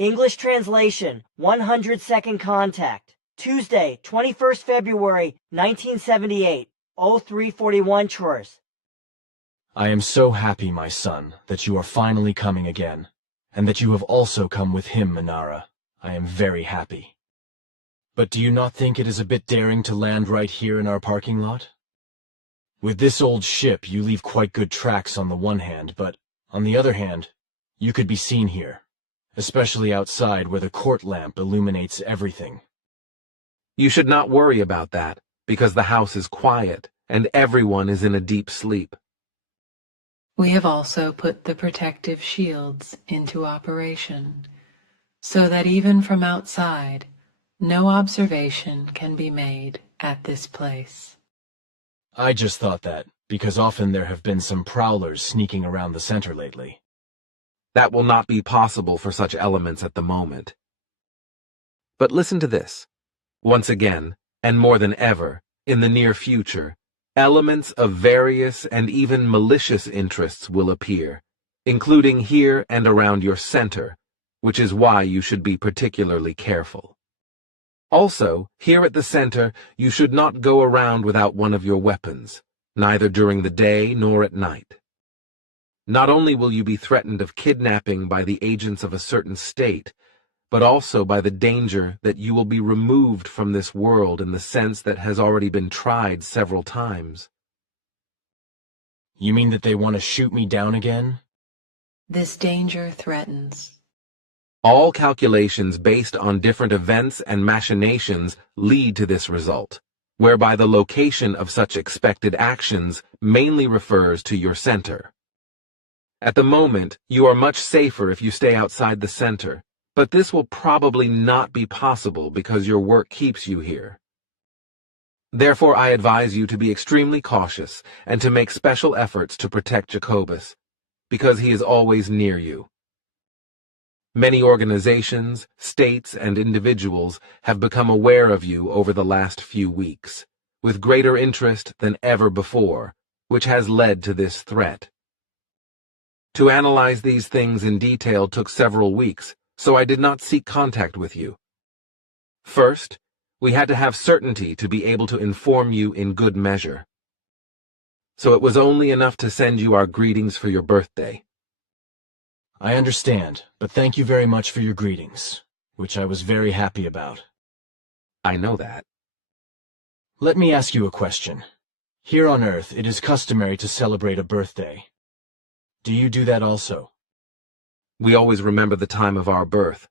English translation, 102nd contact. Tuesday, 21st February, 1978, 0341 Churs. I am so happy, my son, that you are finally coming again, and that you have also come with him, Manara. I am very happy. But do you not think it is a bit daring to land right here in our parking lot? With this old ship, you leave quite good tracks on the one hand, but, on the other hand, you could be seen here, especially outside where the court lamp illuminates everything. You should not worry about that, because the house is quiet, and everyone is in a deep sleep. We have also put the protective shields into operation, so that even from outside, no observation can be made at this place. I just thought that, because often there have been some prowlers sneaking around the center lately. That will not be possible for such elements at the moment. But listen to this. Once again, and more than ever, in the near future, elements of various and even malicious interests will appear, including here and around your center, which is why you should be particularly careful. Also, here at the center, you should not go around without one of your weapons, neither during the day nor at night. Not only will you be threatened of kidnapping by the agents of a certain state, but also by the danger that you will be removed from this world in the sense that has already been tried several times. You mean that they want to shoot me down again? This danger threatens. All calculations based on different events and machinations lead to this result, whereby the location of such expected actions mainly refers to your center. At the moment, you are much safer if you stay outside the center, but this will probably not be possible because your work keeps you here. Therefore, I advise you to be extremely cautious and to make special efforts to protect Jacobus, because he is always near you. Many organizations, states, and individuals have become aware of you over the last few weeks, with greater interest than ever before, which has led to this threat. To analyze these things in detail took several weeks, so I did not seek contact with you. First, we had to have certainty to be able to inform you in good measure. So it was only enough to send you our greetings for your birthday. I understand, but thank you very much for your greetings, which I was very happy about. I know that. Let me ask you a question. Here on Earth, it is customary to celebrate a birthday. Do you do that also? We always remember the time of our birth.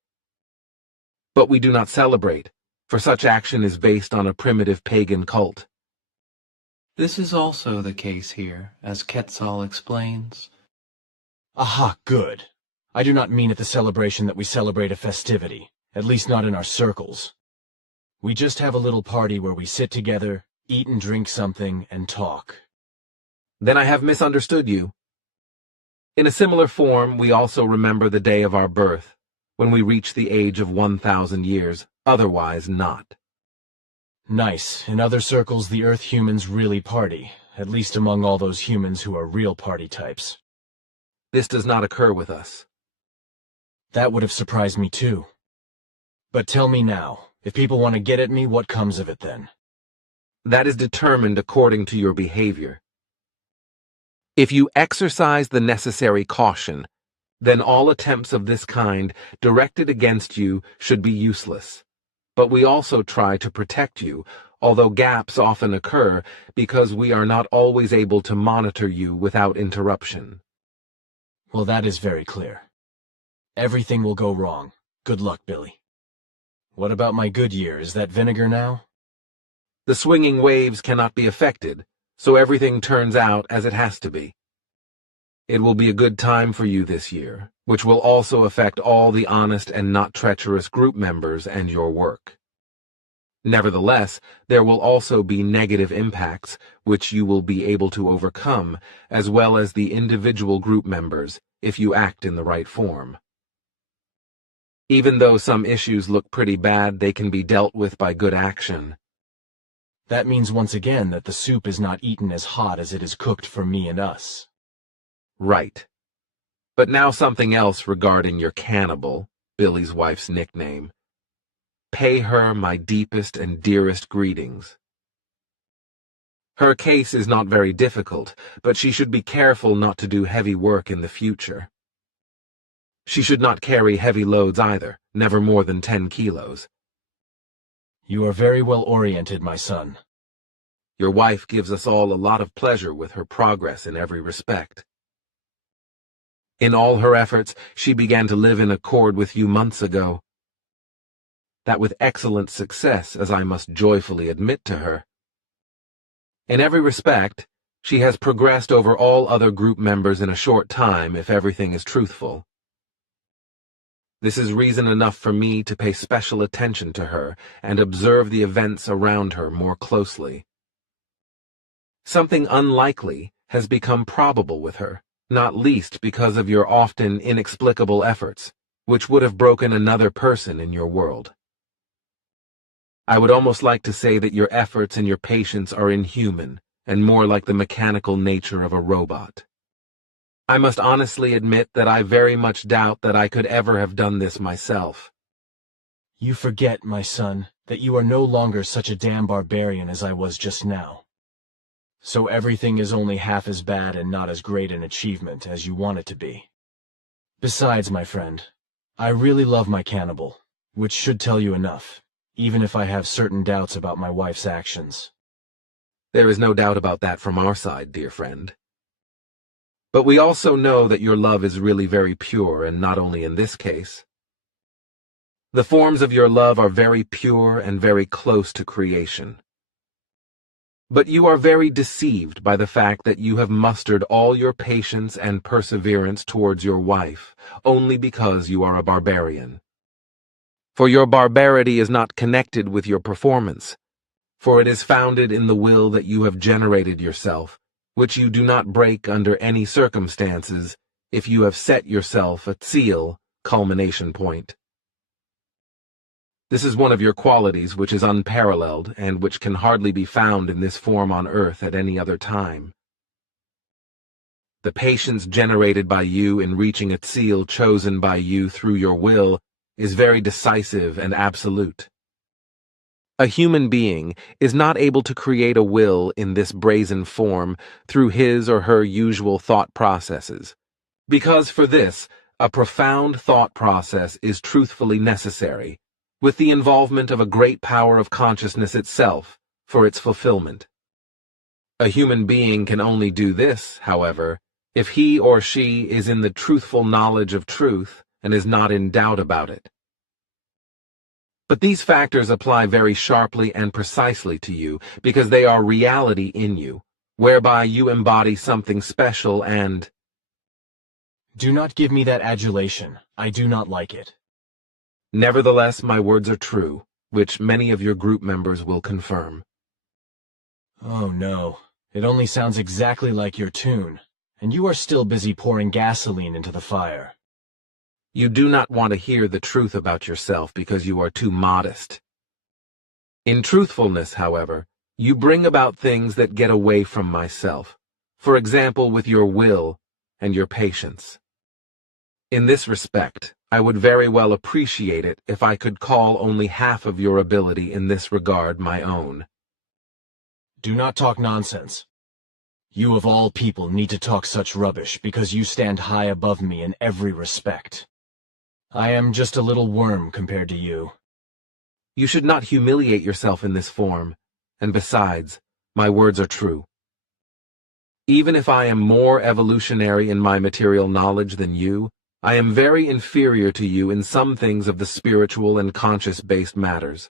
But we do not celebrate, for such action is based on a primitive pagan cult. This is also the case here, as Quetzal explains. Aha, good. I do not mean at the celebration that we celebrate a festivity, at least not in our circles. We just have a little party where we sit together, eat and drink something, and talk. Then I have misunderstood you. In a similar form, we also remember the day of our birth, when we reach the age of 1,000 years, otherwise not. Nice. In other circles, the Earth humans really party, at least among all those humans who are real party types. This does not occur with us. That would have surprised me too. But tell me now, if people want to get at me, what comes of it then? That is determined according to your behavior. If you exercise the necessary caution, then all attempts of this kind directed against you should be useless. But we also try to protect you, although gaps often occur because we are not always able to monitor you without interruption. Well, that is very clear. Everything will go wrong. Good luck, Billy. What about my good year? Is that vinegar now? The swinging waves cannot be affected, so everything turns out as it has to be. It will be a good time for you this year, which will also affect all the honest and not treacherous group members and your work. Nevertheless, there will also be negative impacts, which you will be able to overcome, as well as the individual group members, if you act in the right form. Even though some issues look pretty bad, they can be dealt with by good action. That means once again that the soup is not eaten as hot as it is cooked for me and us. Right. But now something else regarding your cannibal, Billy's wife's nickname. Pay her my deepest and dearest greetings. Her case is not very difficult, but she should be careful not to do heavy work in the future. She should not carry heavy loads either, never more than 10 kilos. You are very well oriented, my son. Your wife gives us all a lot of pleasure with her progress in every respect. In all her efforts, she began to live in accord with you months ago. That with excellent success, as I must joyfully admit to her. In every respect, she has progressed over all other group members in a short time if everything is truthful. This is reason enough for me to pay special attention to her and observe the events around her more closely. Something unlikely has become probable with her, not least because of your often inexplicable efforts, which would have broken another person in your world. I would almost like to say that your efforts and your patience are inhuman and more like the mechanical nature of a robot. I must honestly admit that I very much doubt that I could ever have done this myself. You forget, my son, that you are no longer such a damn barbarian as I was just now. So everything is only half as bad and not as great an achievement as you want it to be. Besides, my friend, I really love my cannibal, which should tell you enough, even if I have certain doubts about my wife's actions. There is no doubt about that from our side, dear friend. But we also know that your love is really very pure, and not only in this case. The forms of your love are very pure and very close to creation. But you are very deceived by the fact that you have mustered all your patience and perseverance towards your wife, only because you are a barbarian. For your barbarity is not connected with your performance, for it is founded in the will that you have generated yourself, which you do not break under any circumstances if you have set yourself a seal, culmination point. This is one of your qualities which is unparalleled and which can hardly be found in this form on earth at any other time. The patience generated by you in reaching a seal chosen by you through your will is very decisive and absolute. A human being is not able to create a will in this brazen form through his or her usual thought processes, because for this, a profound thought process is truthfully necessary, with the involvement of a great power of consciousness itself for its fulfillment. A human being can only do this, however, if he or she is in the truthful knowledge of truth and is not in doubt about it. But these factors apply very sharply and precisely to you because they are reality in you, whereby you embody something special and— Do not give me that adulation. I do not like it. Nevertheless, my words are true, which many of your group members will confirm. Oh no, it only sounds exactly like your tune, and you are still busy pouring gasoline into the fire. You do not want to hear the truth about yourself because you are too modest. In truthfulness, however, you bring about things that get away from myself, for example with your will and your patience. In this respect, I would very well appreciate it if I could call only half of your ability in this regard my own. Do not talk nonsense. You of all people need to talk such rubbish because you stand high above me in every respect. I am just a little worm compared to you. You should not humiliate yourself in this form, and besides, my words are true. Even if I am more evolutionary in my material knowledge than you, I am very inferior to you in some things of the spiritual and conscious-based matters.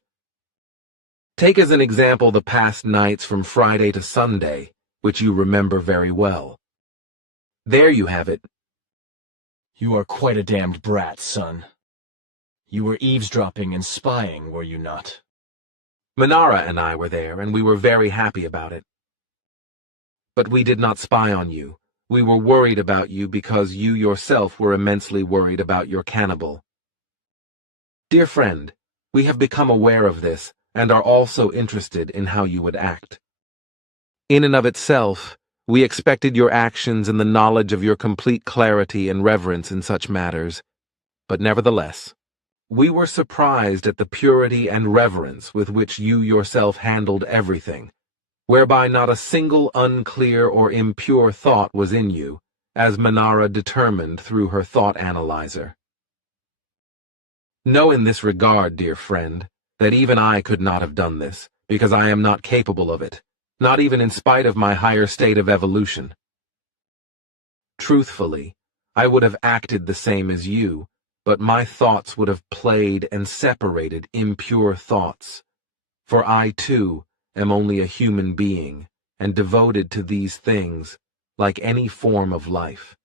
Take as an example the past nights from Friday to Sunday, which you remember very well. There you have it. You are quite a damned brat, son. You were eavesdropping and spying, were you not? Manara and I were there, and we were very happy about it. But we did not spy on you. We were worried about you because you yourself were immensely worried about your cannibal. Dear friend, we have become aware of this, and are also interested in how you would act. In and of itself, we expected your actions and the knowledge of your complete clarity and reverence in such matters, but nevertheless, We were surprised at the purity and reverence with which you yourself handled everything, whereby not a single unclear or impure thought was in you, as Manara determined through her thought analyzer. Know in this regard, dear friend, that even I could not have done this, because I am not capable of it, not even in spite of my higher state of evolution. Truthfully, I would have acted the same as you, but my thoughts would have played and separated impure thoughts. For I, too, am only a human being, and devoted to these things, like any form of life.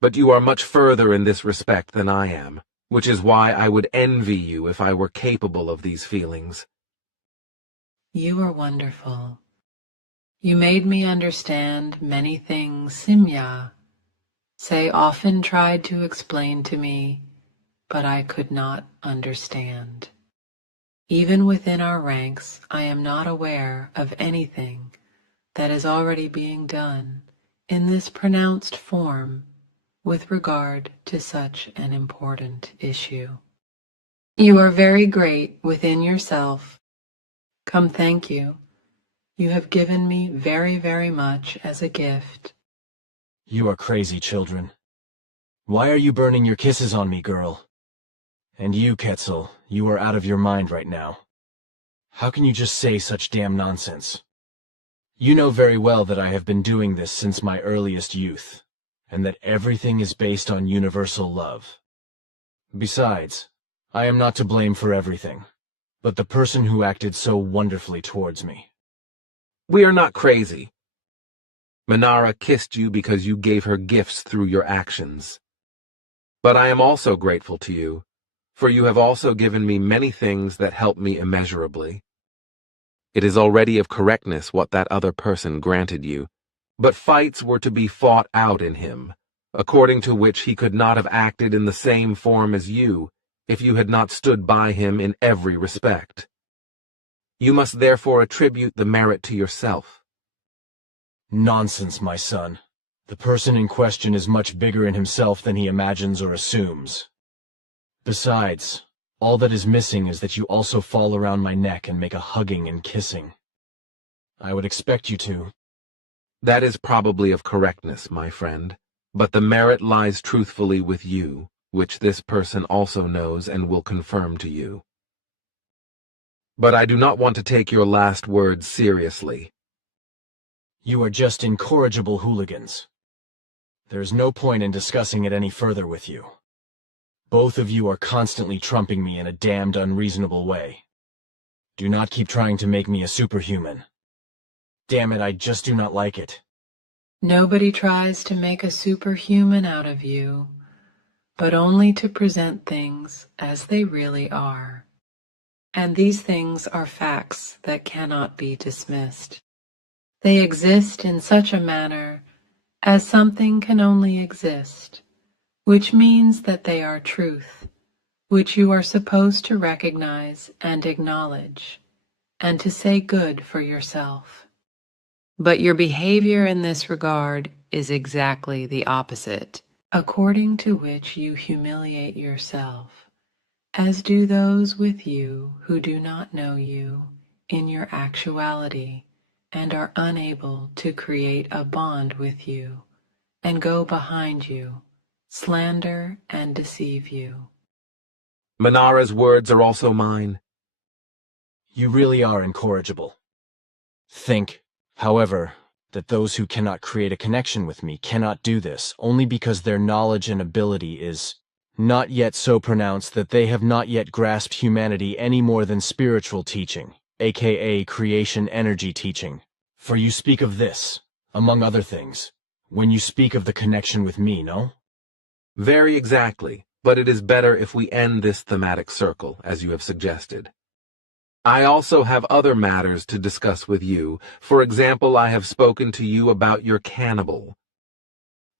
But you are much further in this respect than I am, which is why I would envy you if I were capable of these feelings. You are wonderful. You made me understand many things Simya say often tried to explain to me, but I could not understand. Even within our ranks, I am not aware of anything that is already being done in this pronounced form with regard to such an important issue. You are very great within yourself. Come, thank you. You have given me very, very much as a gift. You are crazy, children. Why are you burning your kisses on me, girl? And you, Quetzal, you are out of your mind right now. How can you just say such damn nonsense? You know very well that I have been doing this since my earliest youth, and that everything is based on universal love. Besides, I am not to blame for everything, but the person who acted so wonderfully towards me. We are not crazy. Manara kissed you because you gave her gifts through your actions. But I am also grateful to you, for you have also given me many things that help me immeasurably. It is already of correctness what that other person granted you, but fights were to be fought out in him, according to which he could not have acted in the same form as you, if you had not stood by him in every respect. You must therefore attribute the merit to yourself. Nonsense, my son. The person in question is much bigger in himself than he imagines or assumes. Besides, all that is missing is that you also fall around my neck and make a hugging and kissing. I would expect you to. That is probably of correctness, my friend, but the merit lies truthfully with you, which this person also knows and will confirm to you. But I do not want to take your last words seriously. You are just incorrigible hooligans. There is no point in discussing it any further with you. Both of you are constantly trumping me in a damned unreasonable way. Do not keep trying to make me a superhuman. Damn it, I just do not like it. Nobody tries to make a superhuman out of you, but only to present things as they really are. And these things are facts that cannot be dismissed. They exist in such a manner as something can only exist, which means that they are truth, which you are supposed to recognize and acknowledge, and to say good for yourself. But your behavior in this regard is exactly the opposite, according to which you humiliate yourself, as do those with you who do not know you in your actuality and are unable to create a bond with you and go behind you, slander and deceive you. Manara's words are also mine. You really are incorrigible. Think, however, that those who cannot create a connection with me cannot do this only because their knowledge and ability is not yet so pronounced that they have not yet grasped humanity any more than spiritual teaching, aka creation energy teaching. For you speak of this, among other things, when you speak of the connection with me, no? Very exactly, but it is better if we end this thematic circle, as you have suggested. I also have other matters to discuss with you. For example, I have spoken to you about your cannibal.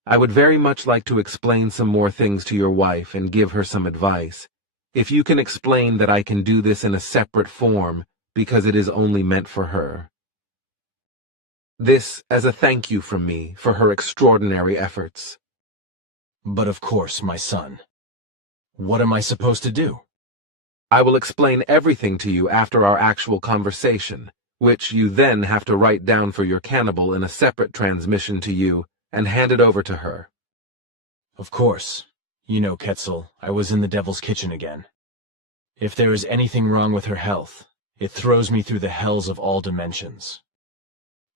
I would very much like to explain some more things to your wife and give her some advice. If you can explain that I can do this in a separate form, because it is only meant for her. This as a thank you from me for her extraordinary efforts. But of course, my son. What am I supposed to do? I will explain everything to you after our actual conversation, which you then have to write down for your cannibal in a separate transmission to you and hand it over to her. Of course. You know, Quetzal, I was in the Devil's Kitchen again. If there is anything wrong with her health, it throws me through the hells of all dimensions.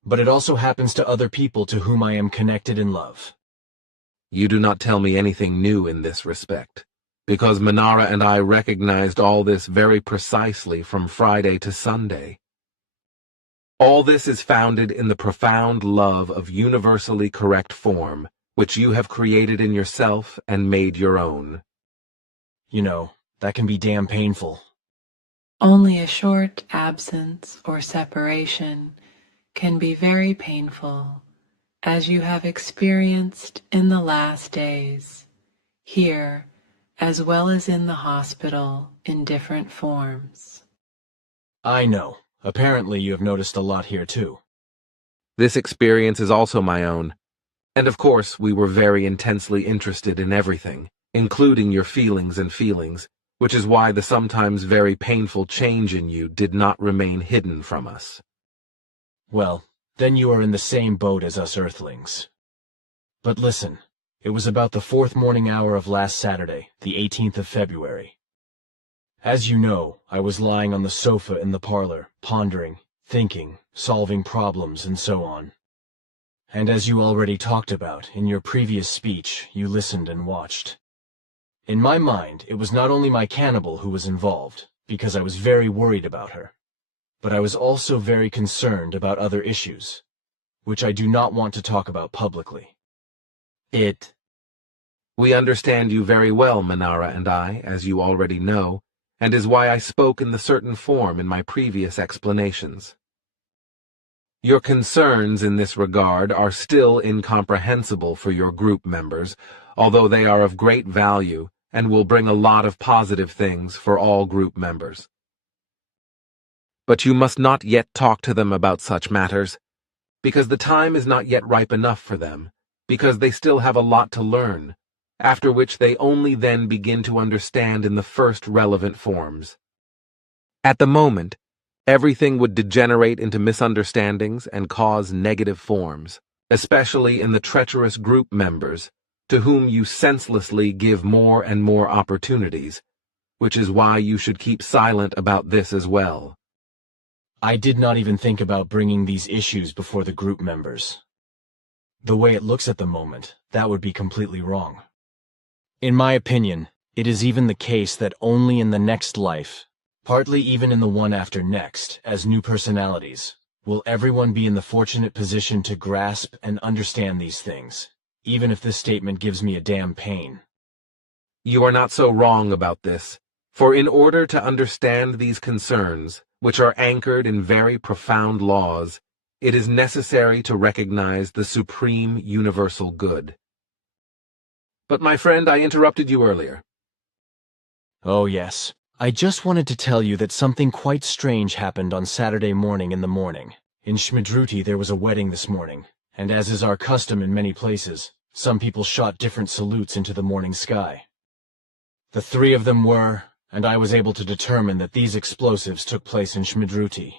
But it also happens to other people to whom I am connected in love. You do not tell me anything new in this respect, because Manara and I recognized all this very precisely from Friday to Sunday. All this is founded in the profound love of universally correct form, which you have created in yourself and made your own. You know, that can be damn painful. Only a short absence or separation can be very painful, as you have experienced in the last days, here as well as in the hospital in different forms. I know. Apparently you have noticed a lot here too. This experience is also my own, and of course we were very intensely interested in everything, including your feelings, which is why the sometimes very painful change in you did not remain hidden from us. Well, then you are in the same boat as us Earthlings. But listen, it was about the 4th morning hour of last Saturday, the 18th of February. As you know, I was lying on the sofa in the parlor, pondering, thinking, solving problems, and so on. And as you already talked about in your previous speech, you listened and watched. In my mind, it was not only my cannibal who was involved, because I was very worried about her, but I was also very concerned about other issues, which I do not want to talk about publicly. We understand you very well, Manara and I, as you already know, and is why I spoke in the certain form in my previous explanations. Your concerns in this regard are still incomprehensible for your group members, although they are of great value and will bring a lot of positive things for all group members. But you must not yet talk to them about such matters, because the time is not yet ripe enough for them, because they still have a lot to learn, after which they only then begin to understand in the first relevant forms. At the moment, everything would degenerate into misunderstandings and cause negative forms, especially in the treacherous group members, to whom you senselessly give more and more opportunities, which is why you should keep silent about this as well. I did not even think about bringing these issues before the group members. The way it looks at the moment, that would be completely wrong. In my opinion, it is even the case that only in the next life, partly even in the one after next, as new personalities, will everyone be in the fortunate position to grasp and understand these things, even if this statement gives me a damn pain. You are not so wrong about this, for in order to understand these concerns, which are anchored in very profound laws, it is necessary to recognize the supreme universal good. But my friend, I interrupted you earlier. Oh yes, I just wanted to tell you that something quite strange happened on Saturday morning in the morning. In Schmidruti there was a wedding this morning, and as is our custom in many places, some people shot different salutes into the morning sky. The 3 of them were, and I was able to determine that these explosives took place in Schmidruti.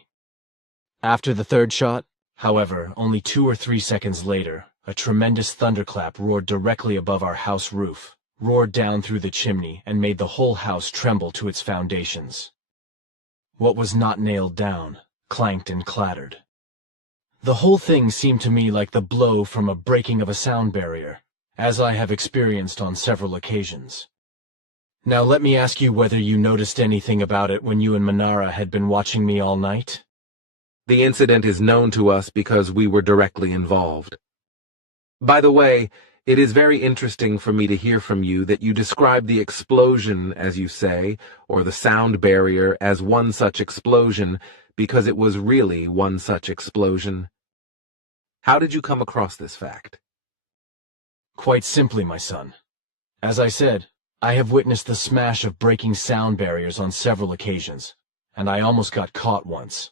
After the 3rd shot, however, only 2 or 3 seconds later, a tremendous thunderclap roared directly above our house roof, roared down through the chimney, and made the whole house tremble to its foundations. What was not nailed down clanked and clattered. The whole thing seemed to me like the blow from a breaking of a sound barrier, as I have experienced on several occasions. Now let me ask you whether you noticed anything about it when you and Manara had been watching me all night? The incident is known to us because we were directly involved. By the way, it is very interesting for me to hear from you that you describe the explosion, as you say, or the sound barrier as one such explosion, because it was really one such explosion. How did you come across this fact? Quite simply, my son. As I said, I have witnessed the smash of breaking sound barriers on several occasions, and I almost got caught once.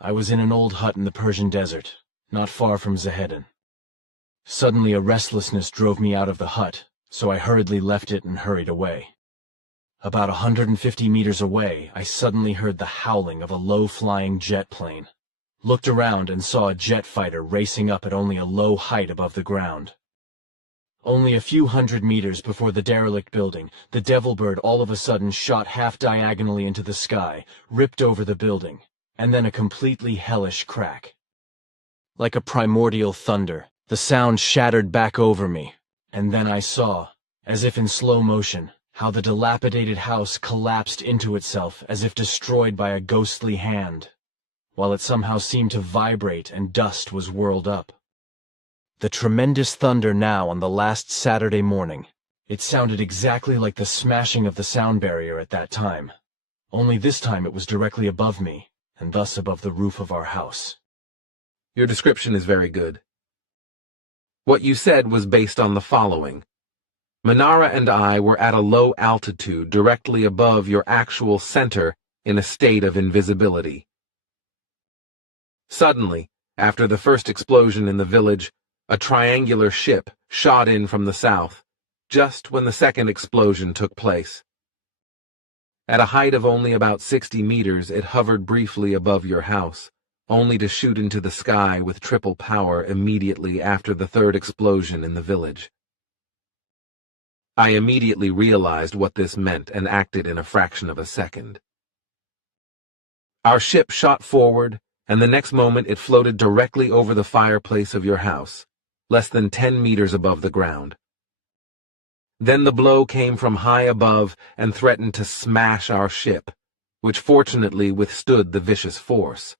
I was in an old hut in the Persian desert, not far from Zahedin. Suddenly a restlessness drove me out of the hut, so I hurriedly left it and hurried away. About 150 meters away, I suddenly heard the howling of a low-flying jet plane. Looked around and saw a jet fighter racing up at only a low height above the ground. Only a few hundred meters before the derelict building, the devil bird all of a sudden shot half diagonally into the sky, ripped over the building, and then a completely hellish crack. Like a primordial thunder, the sound shattered back over me, and then I saw, as if in slow motion, how the dilapidated house collapsed into itself as if destroyed by a ghostly hand, while it somehow seemed to vibrate and dust was whirled up. The tremendous thunder now on the last Saturday morning, it sounded exactly like the smashing of the sound barrier at that time, only this time it was directly above me, and thus above the roof of our house. Your description is very good. What you said was based on the following. Manara and I were at a low altitude directly above your actual center in a state of invisibility. Suddenly, after the first explosion in the village, a triangular ship shot in from the south, just when the second explosion took place. At a height of only about 60 meters, it hovered briefly above your house, only to shoot into the sky with triple power immediately after the third explosion in the village. I immediately realized what this meant and acted in a fraction of a second. Our ship shot forward, and the next moment it floated directly over the fireplace of your house, less than 10 meters above the ground. Then the blow came from high above and threatened to smash our ship, which fortunately withstood the vicious force.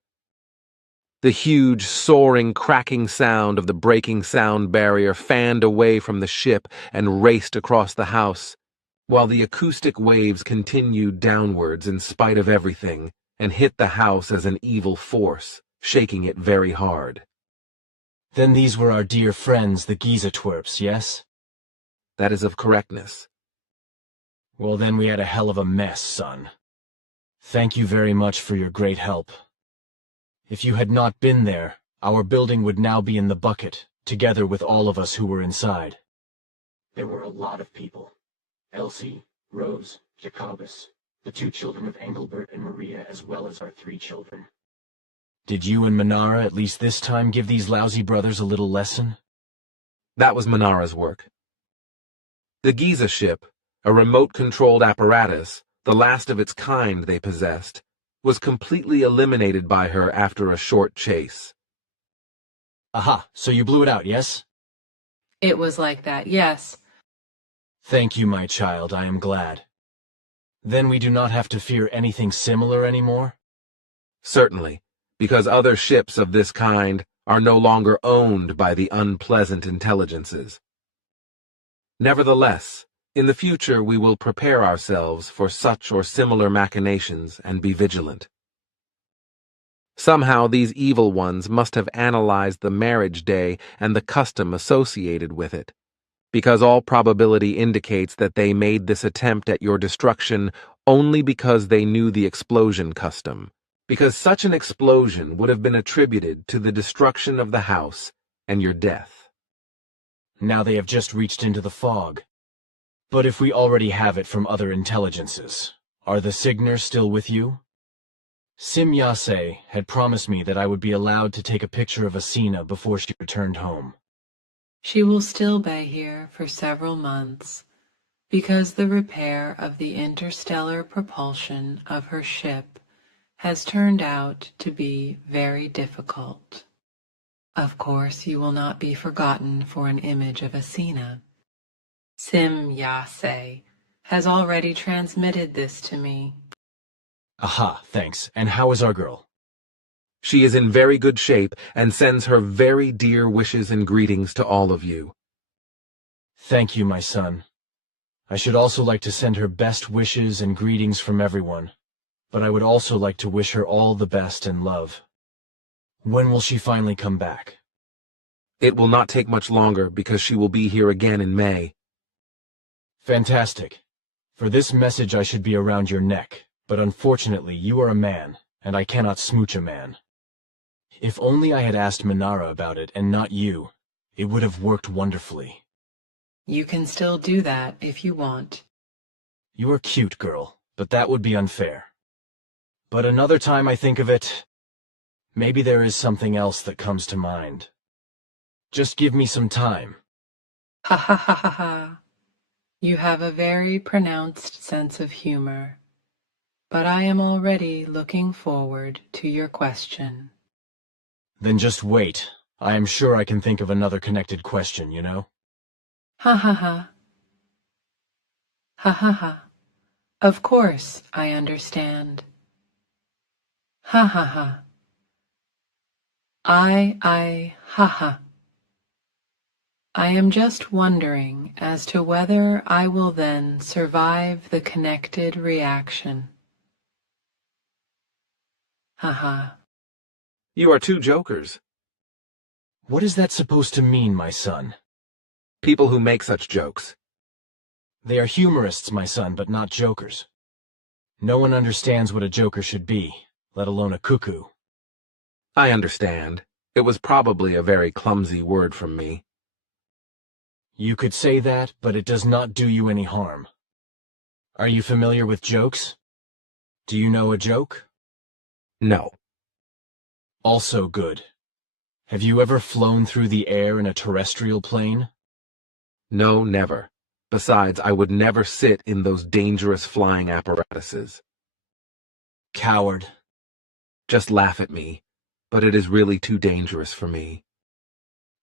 The huge, soaring, cracking sound of the breaking sound barrier fanned away from the ship and raced across the house, while the acoustic waves continued downwards in spite of everything and hit the house as an evil force, shaking it very hard. Then these were our dear friends, the Giza twerps, yes? That is of correctness. Well, then we had a hell of a mess, son. Thank you very much for your great help. If you had not been there, our building would now be in the bucket, together with all of us who were inside. There were a lot of people. Elsie, Rose, Jacobus, the 2 children of Engelbert and Maria, as well as our 3 children. Did you and Manara at least this time give these lousy brothers a little lesson? That was Manara's work. The Giza ship, a remote-controlled apparatus, the last of its kind they possessed, was completely eliminated by her after a short chase. Aha, so you blew it out, yes? It was like that, yes. Thank you, my child, I am glad. Then we do not have to fear anything similar anymore? Certainly, because other ships of this kind are no longer owned by the unpleasant intelligences. Nevertheless, in the future we will prepare ourselves for such or similar machinations and be vigilant. Somehow these evil ones must have analyzed the marriage day and the custom associated with it, because all probability indicates that they made this attempt at your destruction only because they knew the explosion custom, because such an explosion would have been attributed to the destruction of the house and your death. Now they have just reached into the fog. But if we already have it from other intelligences, are the Signers still with you? Sim Yase had promised me that I would be allowed to take a picture of Asina before she returned home. She will still be here for several months, because the repair of the interstellar propulsion of her ship has turned out to be very difficult. Of course, you will not be forgotten for an image of Asina. Sim Yase has already transmitted this to me. Aha, thanks. And how is our girl? She is in very good shape and sends her very dear wishes and greetings to all of you. Thank you, my son. I should also like to send her best wishes and greetings from everyone, but I would also like to wish her all the best and love. When will she finally come back? It will not take much longer because she will be here again in May. Fantastic. For this message I should be around your neck, but unfortunately you are a man, and I cannot smooch a man. If only I had asked Manara about it and not you, it would have worked wonderfully. You can still do that if you want. You are cute, girl, but that would be unfair. But another time I think of it, maybe there is something else that comes to mind. Just give me some time. Ha ha ha ha ha. You have a very pronounced sense of humor, but I am already looking forward to your question. Then just wait. I am sure I can think of another connected question, you know? Ha ha ha. Ha ha ha. Of course, I understand. Ha ha ha. Ha ha. I am just wondering as to whether I will then survive the connected reaction. Ha ha. You are two jokers. What is that supposed to mean, my son? People who make such jokes. They are humorists, my son, but not jokers. No one understands what a joker should be, let alone a cuckoo. I understand. It was probably a very clumsy word from me. You could say that, but it does not do you any harm. Are you familiar with jokes? Do you know a joke? No. Also good. Have you ever flown through the air in a terrestrial plane? No, never. Besides, I would never sit in those dangerous flying apparatuses. Coward. Just laugh at me, but it is really too dangerous for me.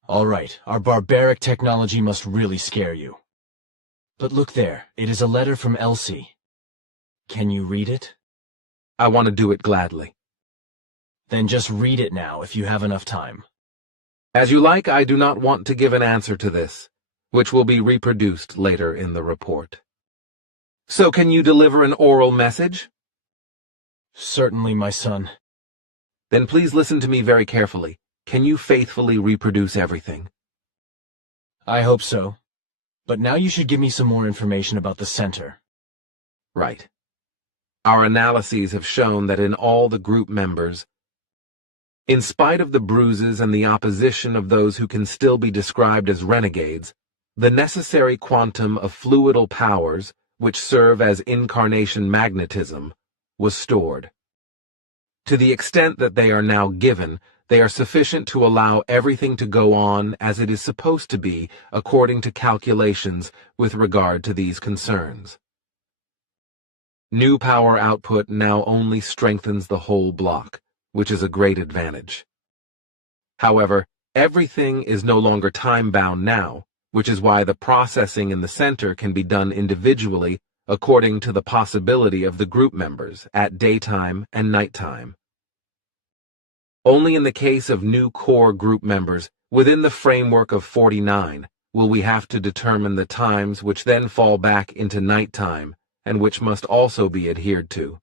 All right, our barbaric technology must really scare you. But look there, it is a letter from Elsie. Can you read it? I want to do it gladly. Then just read it now if you have enough time. As you like, I do not want to give an answer to this, which will be reproduced later in the report. So can you deliver an oral message? Certainly, my son. Then please listen to me very carefully. Can you faithfully reproduce everything? I hope so. But now you should give me some more information about the center. Right. Our analyses have shown that in all the group members, in spite of the bruises and the opposition of those who can still be described as renegades, the necessary quantum of fluidal powers, which serve as incarnation magnetism, was stored. To the extent that they are now given, they are sufficient to allow everything to go on as it is supposed to be according to calculations with regard to these concerns. New power output now only strengthens the whole block, which is a great advantage. However, everything is no longer time-bound now, which is why the processing in the center can be done individually according to the possibility of the group members at daytime and nighttime. Only in the case of new core group members, within the framework of 49, will we have to determine the times which then fall back into nighttime and which must also be adhered to.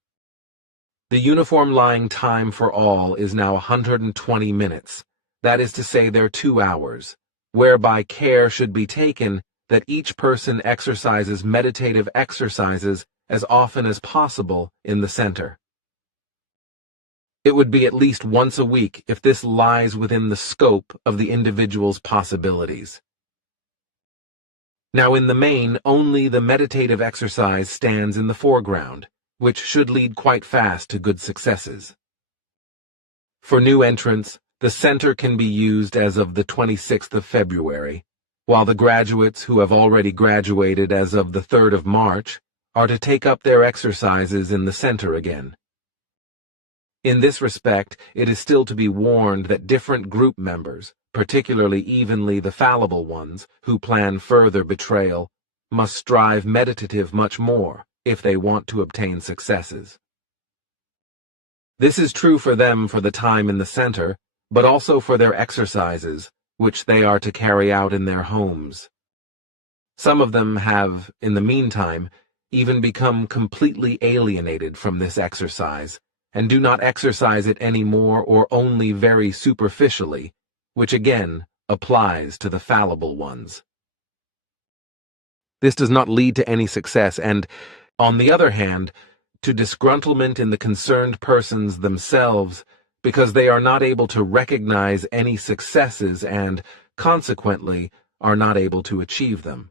The uniform lying time for all is now 120 minutes, that is to say their 2 hours, whereby care should be taken that each person exercises meditative exercises as often as possible in the center. It would be at least once a week if this lies within the scope of the individual's possibilities. Now in the main, only the meditative exercise stands in the foreground, which should lead quite fast to good successes. For new entrants, the center can be used as of the 26th of February, while the graduates who have already graduated as of the 3rd of March are to take up their exercises in the center again. In this respect, it is still to be warned that different group members, particularly evenly the fallible ones, who plan further betrayal, must strive meditative much more if they want to obtain successes. This is true for them for the time in the center, but also for their exercises, which they are to carry out in their homes. Some of them have, in the meantime, even become completely alienated from this exercise, and do not exercise it any more or only very superficially, which again applies to the fallible ones. This does not lead to any success and, on the other hand, to disgruntlement in the concerned persons themselves, because they are not able to recognize any successes and, consequently, are not able to achieve them.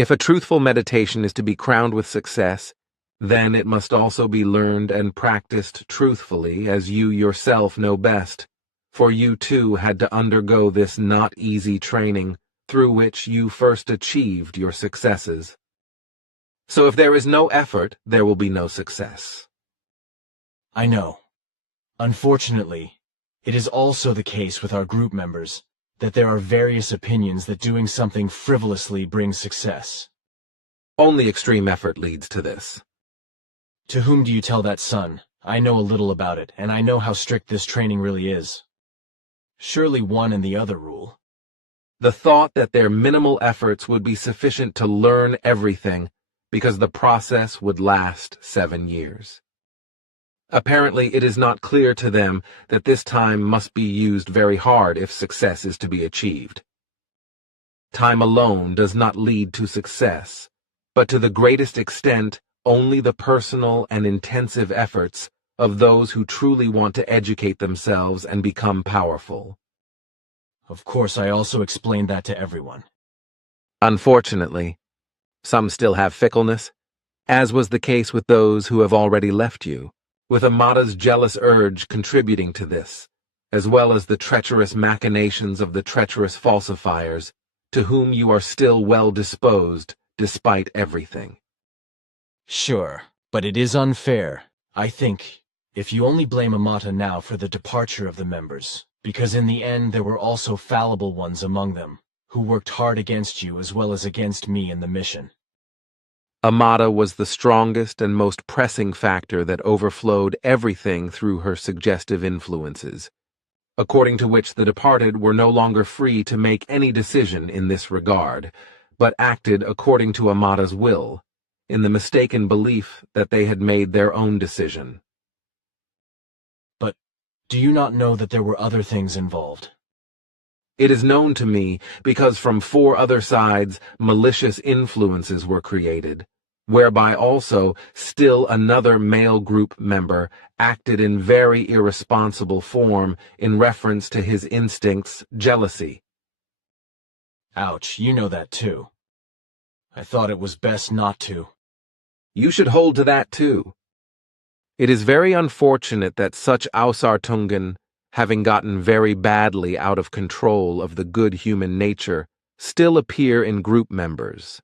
If a truthful meditation is to be crowned with success, then it must also be learned and practiced truthfully, as you yourself know best, for you too had to undergo this not easy training through which you first achieved your successes. So if there is no effort, there will be no success. I know. Unfortunately, it is also the case with our group members that there are various opinions that doing something frivolously brings success. Only extreme effort leads to this. To whom do you tell that, son? I know a little about it, and I know how strict this training really is. Surely one and the other rule. The thought that their minimal efforts would be sufficient to learn everything, because the process would last 7 years. Apparently, it is not clear to them that this time must be used very hard if success is to be achieved. Time alone does not lead to success, but to the greatest extent, only the personal and intensive efforts of those who truly want to educate themselves and become powerful. Of course, I also explained that to everyone. Unfortunately, some still have fickleness, as was the case with those who have already left you, with Amada's jealous urge contributing to this, as well as the treacherous machinations of the treacherous falsifiers, to whom you are still well disposed, despite everything. Sure, but it is unfair, I think, if you only blame Amata now for the departure of the members, because in the end there were also fallible ones among them, who worked hard against you as well as against me in the mission. Amata was the strongest and most pressing factor that overflowed everything through her suggestive influences, according to which the departed were no longer free to make any decision in this regard, but acted according to Amata's will, in the mistaken belief that they had made their own decision. But do you not know that there were other things involved? It is known to me because from 4 other sides malicious influences were created, whereby also still another male group member acted in very irresponsible form in reference to his instincts, jealousy. Ouch, you know that too. I thought it was best not to. You should hold to that too. It is very unfortunate that such Ausartungen, having gotten very badly out of control of the good human nature, still appear in group members,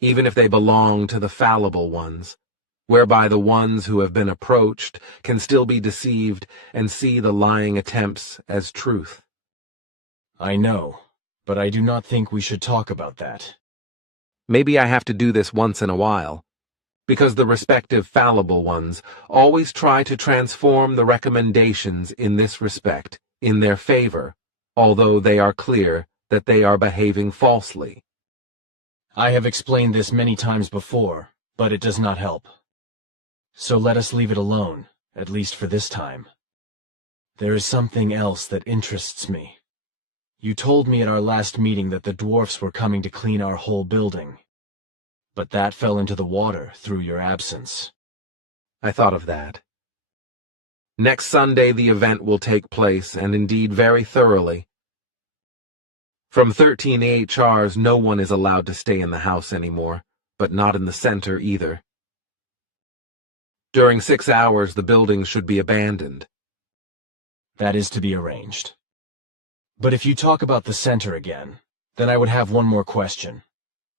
even if they belong to the fallible ones, whereby the ones who have been approached can still be deceived and see the lying attempts as truth. I know, but I do not think we should talk about that. Maybe I have to do this once in a while, because the respective fallible ones always try to transform the recommendations in this respect in their favor, although they are clear that they are behaving falsely. I have explained this many times before, but it does not help. So let us leave it alone, at least for this time. There is something else that interests me. You told me at our last meeting that the dwarfs were coming to clean our whole building. But that fell into the water through your absence. I thought of that. Next Sunday the event will take place, and indeed very thoroughly. From 13 AHRs no one is allowed to stay in the house anymore, but not in the center either. During 6 hours the building should be abandoned. That is to be arranged. But if you talk about the center again, then I would have one more question.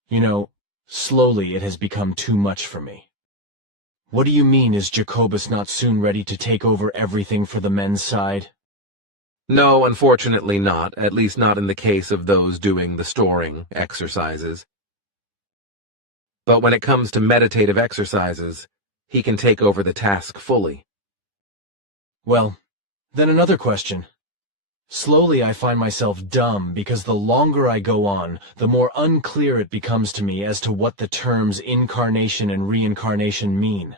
You know, slowly it has become too much for me. What do you mean, is Jacobus not soon ready to take over everything for the men's side? No, unfortunately not, at least not in the case of those doing the storing exercises. But when it comes to meditative exercises, he can take over the task fully. Well, then another question. Slowly I find myself dumb because the longer I go on, the more unclear it becomes to me as to what the terms incarnation and reincarnation mean.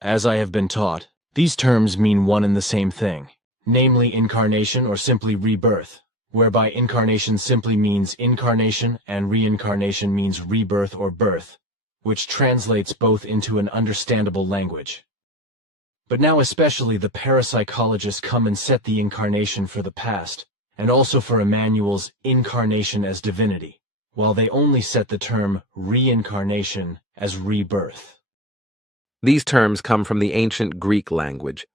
As I have been taught, these terms mean one and the same thing, namely incarnation or simply rebirth, whereby incarnation simply means incarnation and reincarnation means rebirth or birth, which translates both into an understandable language. But now especially the parapsychologists come and set the incarnation for the past, and also for Emmanuel's incarnation as divinity, while they only set the term reincarnation as rebirth. These terms come from the ancient Greek language,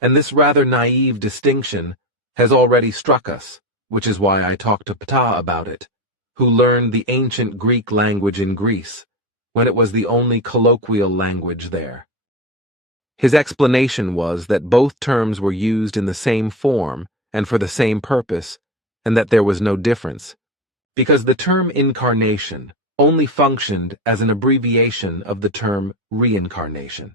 and this rather naive distinction has already struck us, which is why I talked to Ptah about it, who learned the ancient Greek language in Greece, when it was the only colloquial language there. His explanation was that both terms were used in the same form and for the same purpose, and that there was no difference, because the term incarnation only functioned as an abbreviation of the term reincarnation.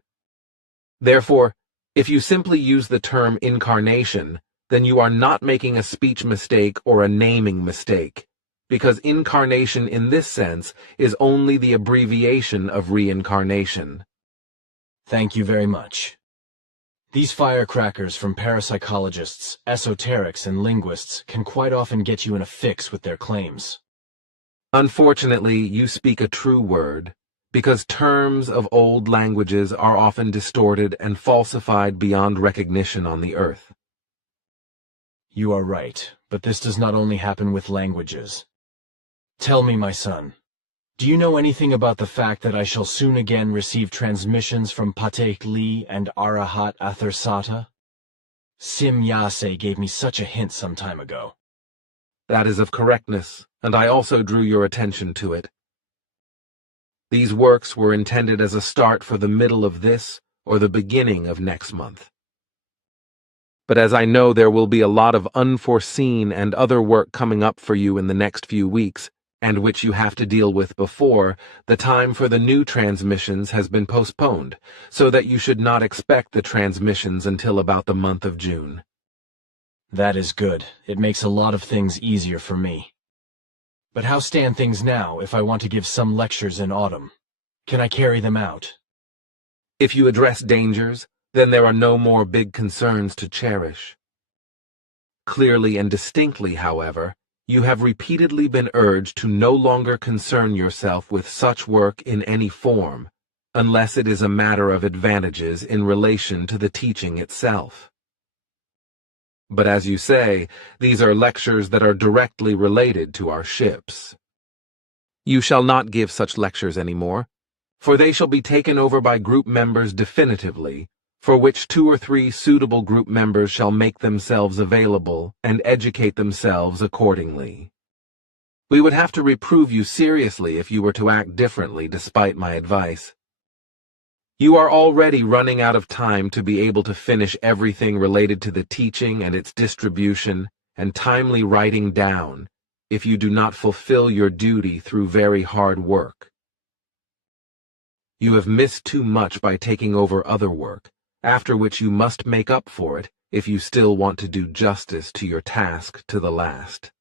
Therefore, if you simply use the term incarnation, then you are not making a speech mistake or a naming mistake, because incarnation in this sense is only the abbreviation of reincarnation. Thank you very much. These firecrackers from parapsychologists, esoterics, and linguists can quite often get you in a fix with their claims. Unfortunately, you speak a true word, because terms of old languages are often distorted and falsified beyond recognition on the earth. You are right, but this does not only happen with languages. Tell me, my son, do you know anything about the fact that I shall soon again receive transmissions from Patek Li and Arahat Athersata? Sim Yase gave me such a hint some time ago. That is of correctness, and I also drew your attention to it. These works were intended as a start for the middle of this or the beginning of next month. But as I know there will be a lot of unforeseen and other work coming up for you in the next few weeks, and which you have to deal with before, the time for the new transmissions has been postponed, so that you should not expect the transmissions until about the month of June. That is good. It makes a lot of things easier for me. But how stand things now if I want to give some lectures in autumn? Can I carry them out? If you address dangers, then there are no more big concerns to cherish. Clearly and distinctly, however, you have repeatedly been urged to no longer concern yourself with such work in any form, unless it is a matter of advantages in relation to the teaching itself. But as you say, these are lectures that are directly related to our ships. You shall not give such lectures anymore, for they shall be taken over by group members definitively, for which 2 or 3 suitable group members shall make themselves available and educate themselves accordingly. We would have to reprove you seriously if you were to act differently despite my advice. You are already running out of time to be able to finish everything related to the teaching and its distribution and timely writing down if you do not fulfill your duty through very hard work. You have missed too much by taking over other work, after which you must make up for it if you still want to do justice to your task to the last.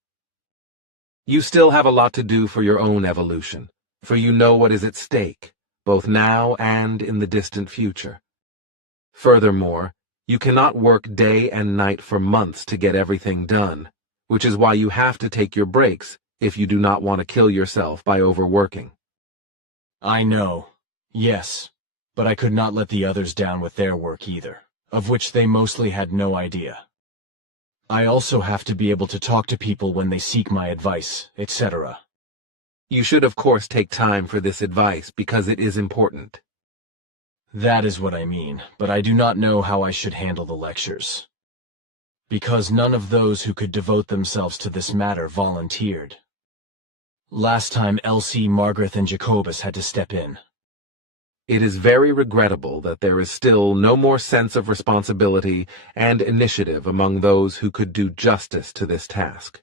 You still have a lot to do for your own evolution, for you know what is at stake, both now and in the distant future. Furthermore, you cannot work day and night for months to get everything done, which is why you have to take your breaks if you do not want to kill yourself by overworking. I know. Yes. But I could not let the others down with their work either, of which they mostly had no idea. I also have to be able to talk to people when they seek my advice, etc. You should of course take time for this advice because it is important. That is what I mean, but I do not know how I should handle the lectures. Because none of those who could devote themselves to this matter volunteered. Last time Elsie, Margaret, and Jacobus had to step in. It is very regrettable that there is still no more sense of responsibility and initiative among those who could do justice to this task.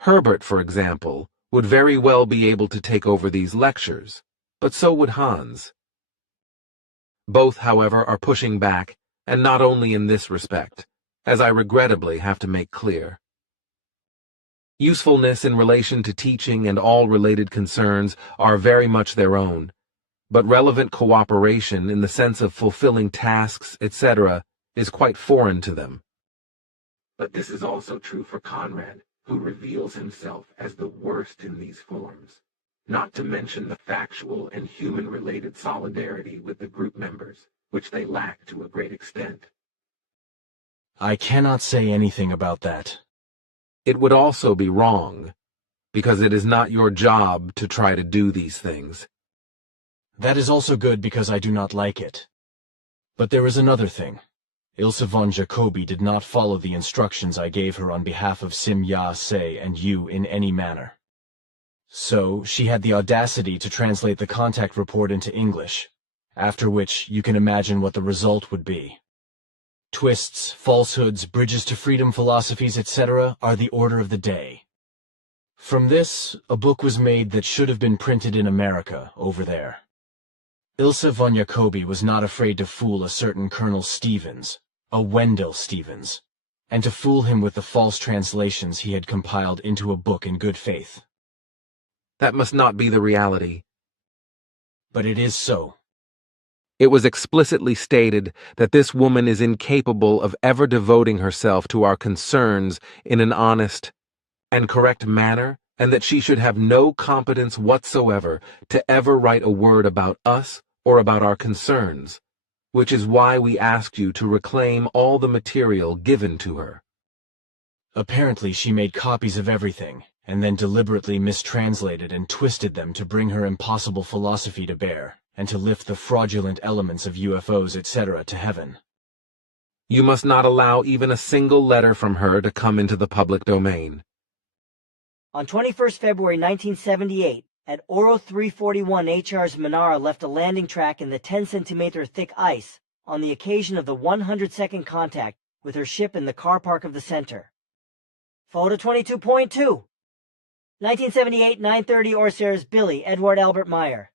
Herbert, for example, would very well be able to take over these lectures, but so would Hans. Both, however, are pushing back, and not only in this respect, as I regrettably have to make clear. Usefulness in relation to teaching and all related concerns are very much their own, but relevant cooperation in the sense of fulfilling tasks, etc., is quite foreign to them. But this is also true for Conrad, who reveals himself as the worst in these forms, not to mention the factual and human-related solidarity with the group members, which they lack to a great extent. I cannot say anything about that. It would also be wrong. because it is not your job to try to do these things. That is also good because I do not like it. But there is another thing. Ilse von Jacobi did not follow the instructions I gave her on behalf of Sim Ya-se and you in any manner. So, she had the audacity to translate the contact report into English, after which you can imagine what the result would be. Twists, falsehoods, bridges to freedom philosophies, etc. are the order of the day. From this, a book was made that should have been printed in America, over there. Ilse von Jacobi was not afraid to fool a certain Colonel Stevens, a Wendell Stevens, and to fool him with the false translations he had compiled into a book in good faith. That must not be the reality. But it is so. It was explicitly stated that this woman is incapable of ever devoting herself to our concerns in an honest and correct manner, and that she should have no competence whatsoever to ever write a word about us or about our concerns, which is why we asked you to reclaim all the material given to her. Apparently she made copies of everything, and then deliberately mistranslated and twisted them to bring her impossible philosophy to bear, and to lift the fraudulent elements of UFOs, etc. to heaven. You must not allow even a single letter from her to come into the public domain. On 21st February 1978, at Oro 341, HR's Manara left a landing track in the 10-centimeter thick ice on the occasion of the 100-second contact with her ship in the car park of the center. Photo 22.2. 1978, 9:30 Orsairs, Billy, Edward Albert Meier.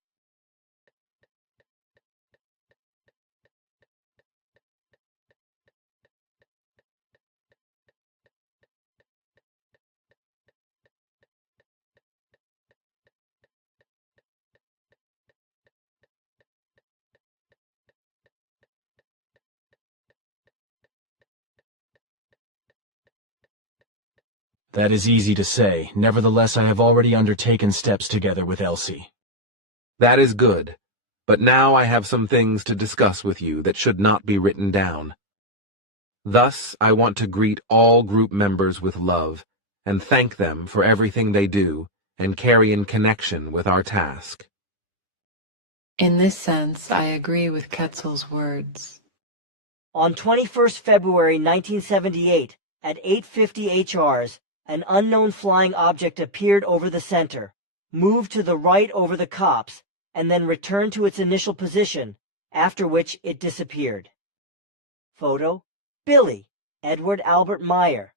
That is easy to say. Nevertheless, I have already undertaken steps together with Elsie. That is good, but now I have some things to discuss with you that should not be written down. Thus, I want to greet all group members with love, and thank them for everything they do and carry in connection with our task. In this sense, I agree with Ketzel's words. On 21st February 1978, at 8:50 HRs, an unknown flying object appeared over the center, moved to the right over the copse, and then returned to its initial position, after which it disappeared. Photo: Billy, Edward Albert Meier.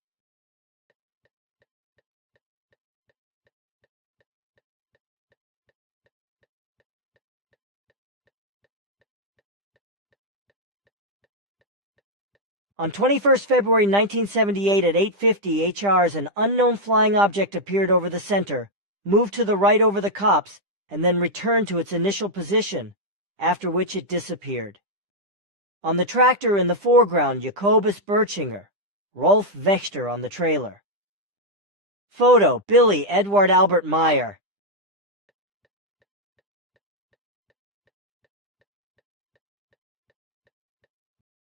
On 21st February 1978 at 8:50 HRs, an unknown flying object appeared over the center, moved to the right over the copse, and then returned to its initial position, after which it disappeared. On the tractor in the foreground, Jacobus Birchinger, Rolf Wächter on the trailer. Photo: Billy, Edward Albert Meier.